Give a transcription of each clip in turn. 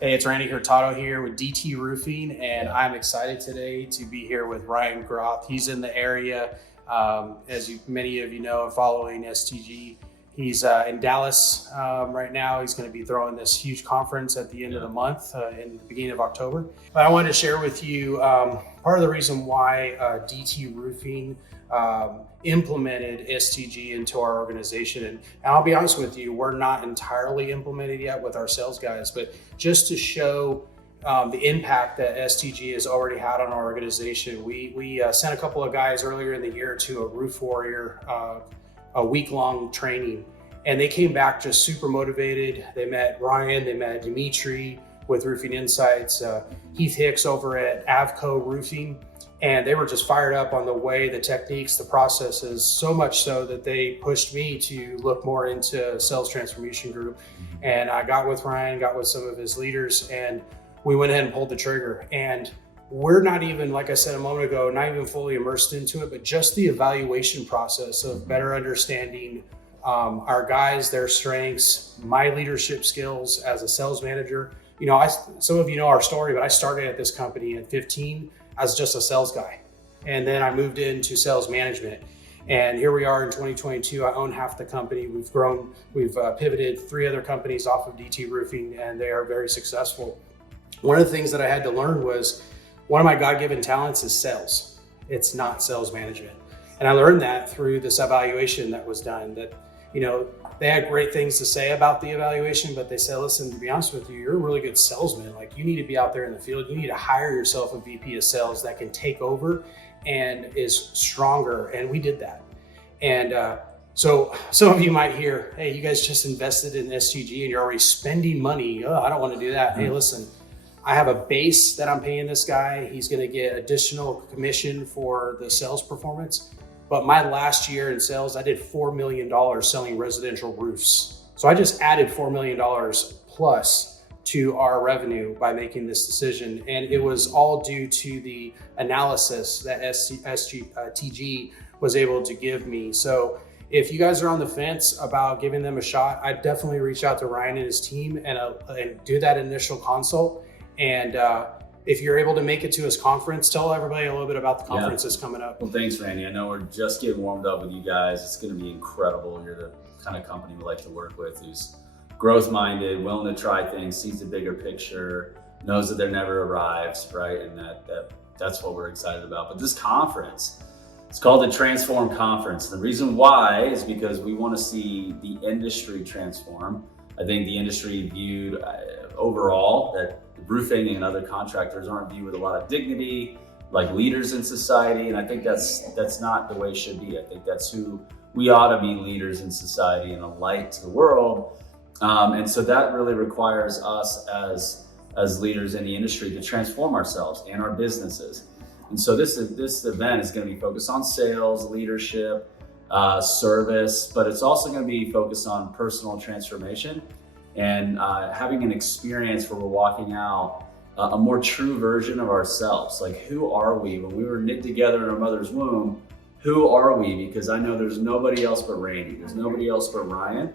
Hey, it's Randy Hurtado here with DT Roofing, and I'm excited today to be here with Ryan Groth. He's in the area, many of you know, following STG. He's in Dallas right now. He's going to be throwing this huge conference at the end of the month, in the beginning of October. But I wanted to share with you part of the reason why DT Roofing implemented STG into our organization. And I'll be honest with you, we're not entirely implemented yet with our sales guys, but just to show the impact that STG has already had on our organization, we sent a couple of guys earlier in the year to a Roof Warrior, a week-long training, and they came back just super motivated. They met Ryan, they met Dimitri with Roofing Insights, Heath Hicks over at Avco Roofing, and they were just fired up on the way, the techniques, the processes, so much so that they pushed me to look more into Sales Transformation Group. And I got with Ryan, got with some of his leaders, and we went ahead and pulled the trigger. And we're not even, like I said a moment ago, not even fully immersed into it, but just the evaluation process of better understanding our guys, their strengths, my leadership skills as a sales manager. You know, some of you know our story, but I started at this company at 15 as just a sales guy. And then I moved into sales management. And here we are in 2022, I own half the company. We've grown, we've pivoted 3 other companies off of DT Roofing, and they are very successful. One of the things that I had to learn was one of my God-given talents is sales. It's not sales management. And I learned that through this evaluation that was done, that, you know, they had great things to say about the evaluation, but they said, listen, to be honest with you, you're a really good salesman. Like, you need to be out there in the field. You need to hire yourself a VP of sales that can take over and is stronger. And we did that. And so some of you might hear, hey, you guys just invested in STG and you're already spending money. Oh, I don't want to do that. Hey, listen, I have a base that I'm paying this guy. He's going to get additional commission for the sales performance. But my last year in sales, I did $4 million selling residential roofs. So I just added $4 million plus to our revenue by making this decision. And it was all due to the analysis that TG was able to give me. So if you guys are on the fence about giving them a shot, I'd definitely reach out to Ryan and his team and do that initial consult. And if you're able to make it to his conference, tell everybody a little bit about the conference that's coming up. Well, thanks, Randy. I know we're just getting warmed up with you guys. It's going to be incredible. You're the kind of company we like to work with, who's growth-minded, willing to try things, sees the bigger picture, knows that there never arrives, right? And that's what we're excited about. But this conference, it's called the Transform Conference. The reason why is because we want to see the industry transform. I think the industry viewed overall that roofing and other contractors aren't viewed with a lot of dignity, like leaders in society. And I think that's not the way it should be. I think that's who we ought to be, leaders in society and a light to the world. And so that really requires us as leaders in the industry to transform ourselves and our businesses. And so this event is going to be focused on sales, leadership, service, but it's also going to be focused on personal transformation and having an experience where we're walking out a more true version of ourselves. Like, who are we? When we were knit together in our mother's womb, who are we? Because I know there's nobody else but Randy. There's nobody else but Ryan.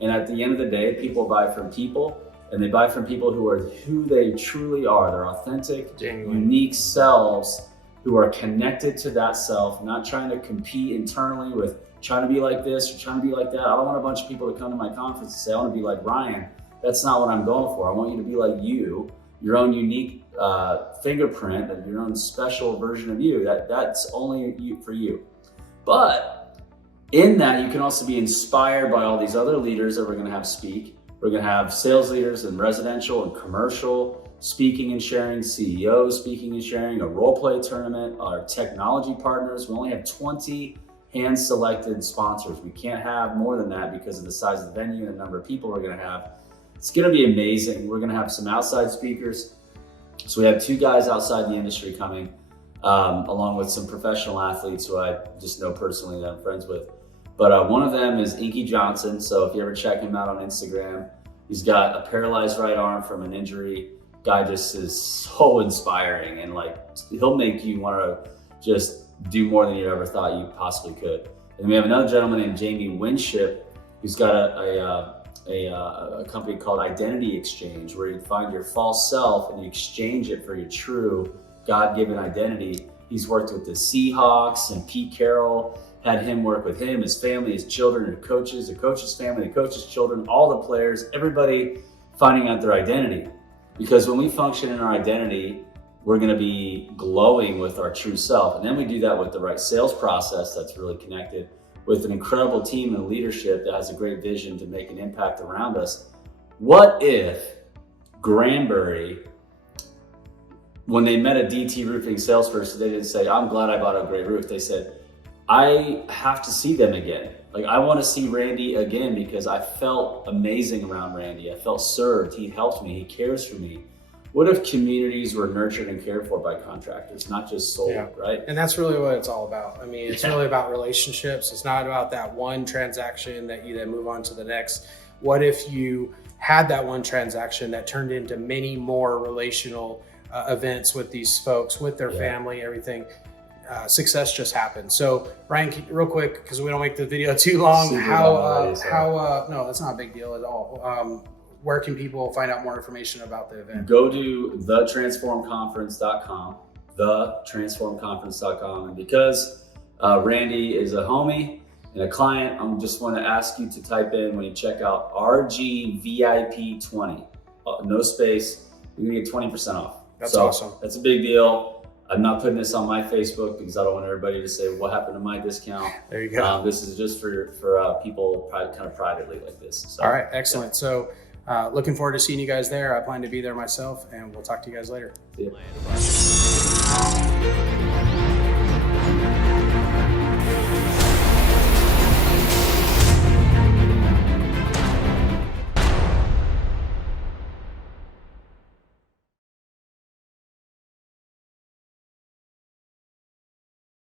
And at the end of the day, people buy from people, and they buy from people who are who they truly are. They're authentic, genuine, unique selves who are connected to that self, not trying to compete internally with trying to be like this or trying to be like that. I don't want a bunch of people to come to my conference and say, I want to be like Ryan. That's not what I'm going for. I want you to be like you, your own unique fingerprint, and your own special version of you. That's only you, for you. But in that, you can also be inspired by all these other leaders that we're going to have speak. We're going to have sales leaders in residential and commercial, speaking and sharing, CEOs speaking and sharing, a role play tournament, our technology partners. We only have 20 hand-selected sponsors. We can't have more than that because of the size of the venue and the number of people we're going to have. It's going to be amazing. We're going to have some outside speakers. So we have 2 guys outside the industry coming, along with some professional athletes who I just know personally that I'm friends with. But one of them is Inky Johnson. So if you ever check him out on Instagram, he's got a paralyzed right arm from an injury. Guy just is so inspiring, and like, he'll make you want to just do more than you ever thought you possibly could. And we have another gentleman named Jamie Winship, who's got a a company called Identity Exchange, where you find your false self and you exchange it for your true God-given identity. He's worked with the Seahawks, and Pete Carroll had him work with him, his family, his children, the coach's family, the coach's children, all the players, everybody finding out their identity. Because when we function in our identity, we're going to be glowing with our true self. And then we do that with the right sales process that's really connected with an incredible team and leadership that has a great vision to make an impact around us. What if Granbury, when they met a DT roofing salesperson, they didn't say, I'm glad I bought a great roof. They said, I have to see them again. Like, I want to see Randy again because I felt amazing around Randy. I felt served. He helped me. He cares for me. What if communities were nurtured and cared for by contractors, not just sold, right? And that's really what it's all about. I mean, it's really about relationships. It's not about that one transaction that you then move on to the next. What if you had that one transaction that turned into many more relational events with these folks, with their family, everything? Success just happens. So Ryan, real quick, because we don't make the video too long, no, that's not a big deal at all. Where can people find out more information about the event? Go to thetransformconference.com, thetransformconference.com. And because Randy is a homie and a client, I just want to ask you to type in, when you check out, RGVIP20, no space, you're gonna get 20% off. That's awesome. That's a big deal. I'm not putting this on my Facebook because I don't want everybody to say, what happened to my discount? There you go. This is just for people kind of privately like this. So, all right, excellent. So looking forward to seeing you guys there. I plan to be there myself, and we'll talk to you guys later. See ya.